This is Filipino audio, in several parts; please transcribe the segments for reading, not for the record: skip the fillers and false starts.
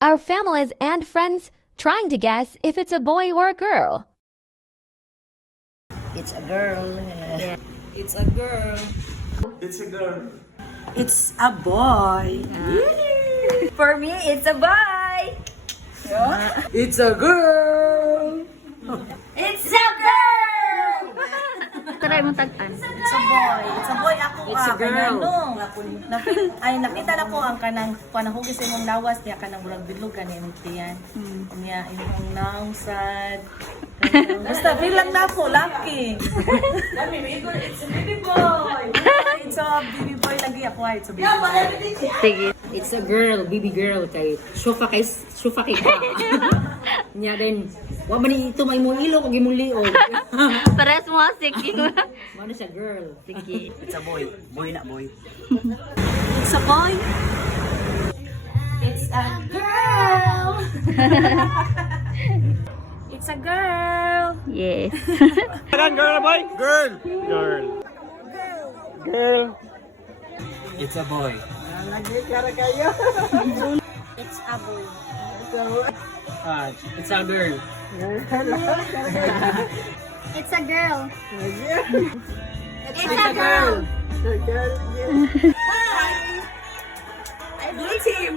our families and friends trying to guess if it's a boy or a girl. It's a girl. It's a girl. It's a girl. It's a boy. For me, it's a boy. It's a girl. It's a girl. Try mong tag-an. It's a boy. It's a boy ako. It's a girl. Nakita na ko ang kanang panahugis sa imong lawas niya kanang murag bilog kani imong tiyan. Niya imong nausad. Basta bilang na po, lucky. It's a baby boy. It's a baby boy lagi ako. It's a baby boy. Sige. It's a girl, baby girl kay Shufa kay ka. Nya din. Wa man ito may mong ilong ug imong liog. Pares mo, sige. Mano siya girl. Sige. It's a boy. Boy na boy. It's a boy. It's a girl. It's a girl. Yes. Girl na boy? Girl. Girl. Girl. It's a boy. It's a boy. It's a girl. It's a girl. It's a girl. I believe him.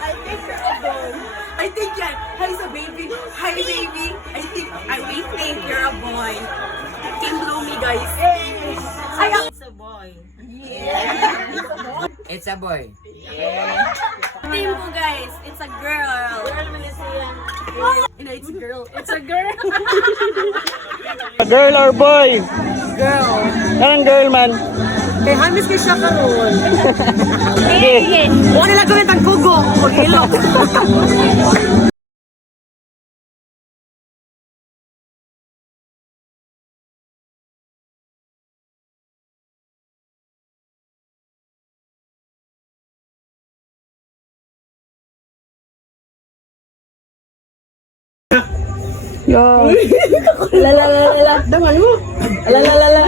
I think you're a boy. I think yan. Hi sa baby. Hi baby. We think you're a boy. Team Bloomy guys. It's a boy. It's a boy. Team mo guys, it's a girl. It's a girl. It's a girl. Girl or boy? Girl. Anong girl man? Kay hamis kay siya karon. Sige. Huwag nila gawin ang kugo. Huwag ilok. Yo. Lala. Daman mo. Lala.